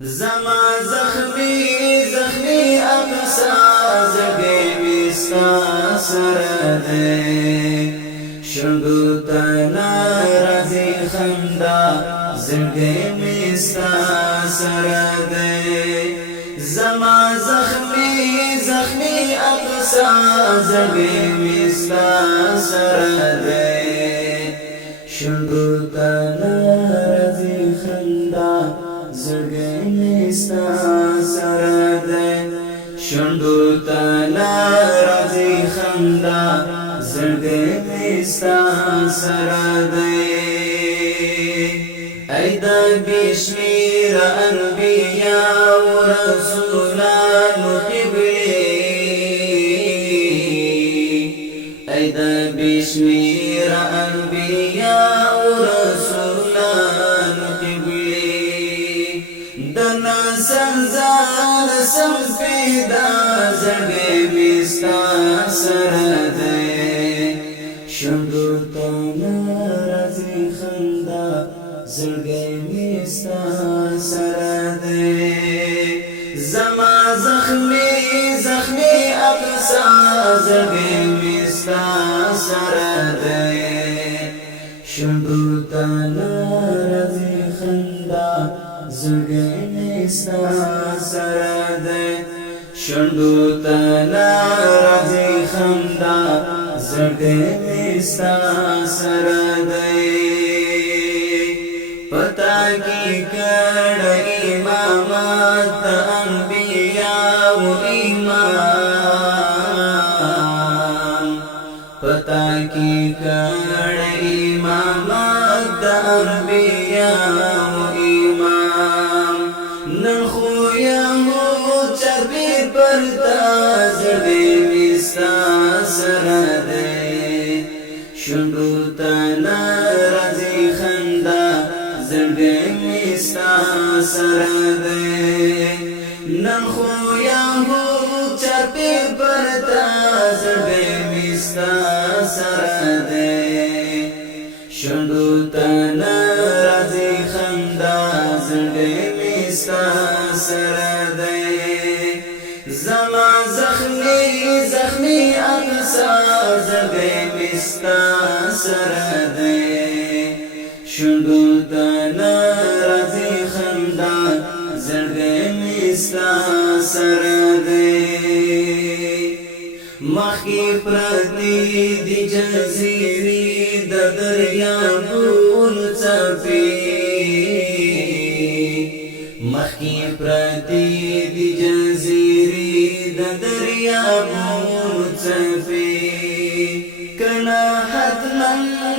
زما زخمی زخمی اقصا زگی میستا سر دے شنگو تنا رازی خندا زگی میستا سر دے زما زخمی زخمی اقصا زگی میستا سر دے شنگو تنا رازی خندا زړګی میستا سره دی شونډو ته راځي خندا زړګی میستا سره دی ای د بشمیر انبیاء و رسولانو قبلې ای د بشمیر انبیاء و رسولانو قبلې دنا سنزال سم پیدا زړګی میستا سره دی شونډو ته راځي خندا زړګی میستا سره دی زما زخمی زخمی اقصا زړګی میستا سره دی شونډو ته راځي خندا زړګی میستا سره دی شونډو ته راځي خندا زړګی میستا سره دی پتا کی کړه امامت انبیاء و ایمان پتا کی کړه امامت انبیاء پرتا زړګی میستا سره دی شونډو ته راځي خندا زړګی میستا سره دی نن خو یو چاپی پرتا زړګی میستا سره دی شونډو ته راځي خندا زړګی میستا سره دی زما زخمی زخمی اقصا زړګی میستا سره دی شونډو ته راځي خندا زړګی میستا سره دی مخکې پرتې دي جزیرې د دریابونو څپې مخکې پرتې دي جزیرې د دریابونو څپې کنا حتما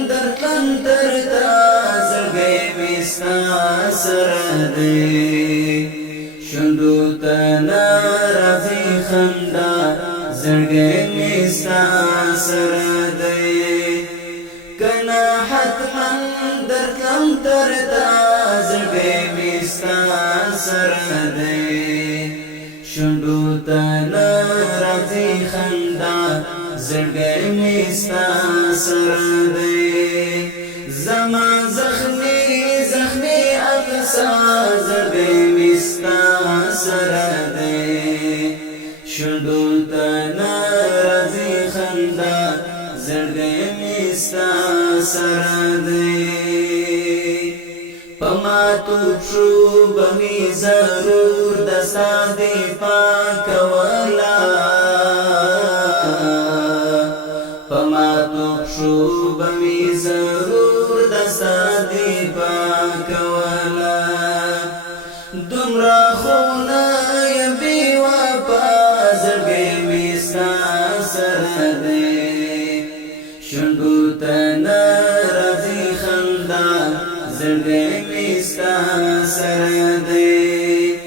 درتلم درته زړګی میستا سره دی شونډو ته راځي خندا زړګی میستا سره دی کنا حتما درتلم درته زړګی میستا سره دی شونډو ته راځي خندا زړګی میستا سره دی زما زخمی زخمی اقصا زړګی میستا سره دی شونډو ته راځي خندا زړګی میستا سره دی پما توب شو بمی ضرور دستا دی پاکولا پما توب شو بمی ضرور دستا دی پاکولا دمرا خونا یم بی وپا زړګی میستا سره دی شونډو ته راځي خندا زړګی میستا سره دی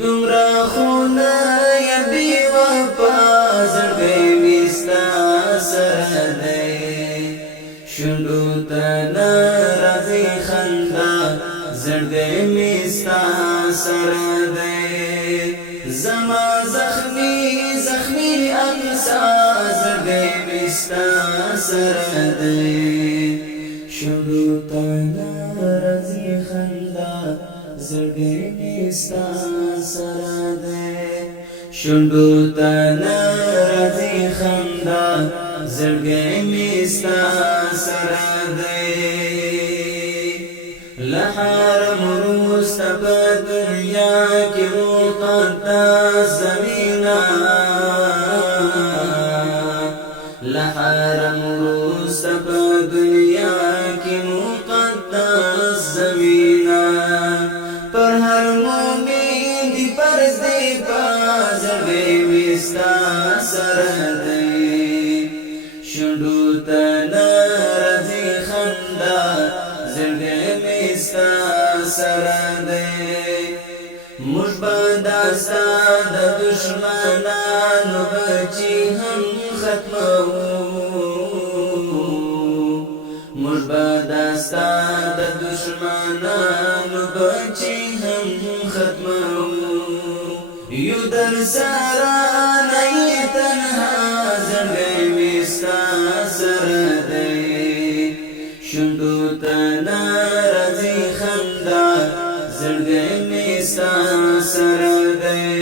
دومره خونه یم بی وفا زړګی میستا سره دی شونډو ته راځي خندا زړګی میستا سره دی زما زخمی زخمی اقصا زړګی میستا سره دی شونډو ته راځي خندا زړګی ستا سره دی شونډو ته نه راځي خندا زړګی مې ستا سره دی له حرم وروسته په دنیا کې مقدس زمینه له حرم وروسته په دنیا کې مقدس زمینه پر هر مومن دی فرض دی په زړګی مې ستا سره دی شونډو ته نه راځي خندا زړګی مې ستا سره دی موږ به دا ستا د دشمنانو بچي هم ختموو موږ به دا ستا د دشمنانو بچي هم ختموو یو در سره نه یې تنها زړګی مې ستا سره دی شونډو ته نه راځي خندا زړګی مې ستا سره دی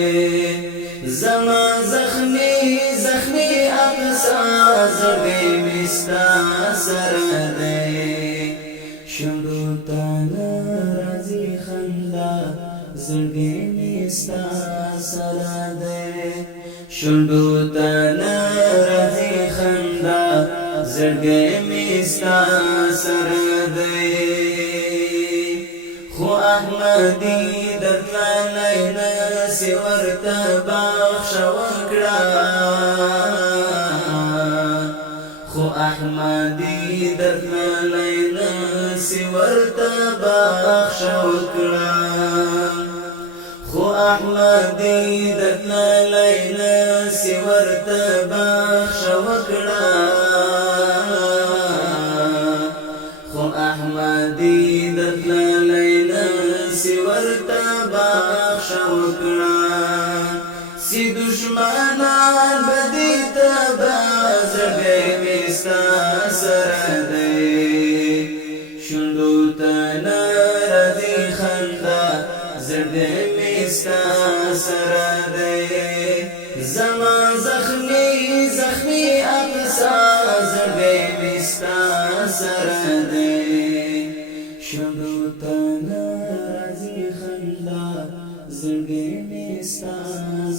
زما زخمي زخمي اقصا زړګی مې ستا سره دی شونډو ته نه راځي خندا زړګی مې ستا سره دی شونډو ته نه راځي خندا زړګی مې ستا سره دی خو احمدي درتللی نسې ورته بخښه وکړه خو احمدي درتللی نسې ورته بخښه وکړه خو احمدي درتللی نسې ورته بخښه وکړه خو احمدي درتللی نسې ورته بخښه وکړه سي دشمنان به دې تبا زړګی مې ستا سره دی شونډو ته نه راځي خندا زړګی مې ستا سره دی زما زخمي زخمي اقصا زړګی مې ستا سره دی شونډو ته نه راځي خندا زړګی مې ستا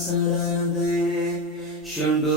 سره دی شونډو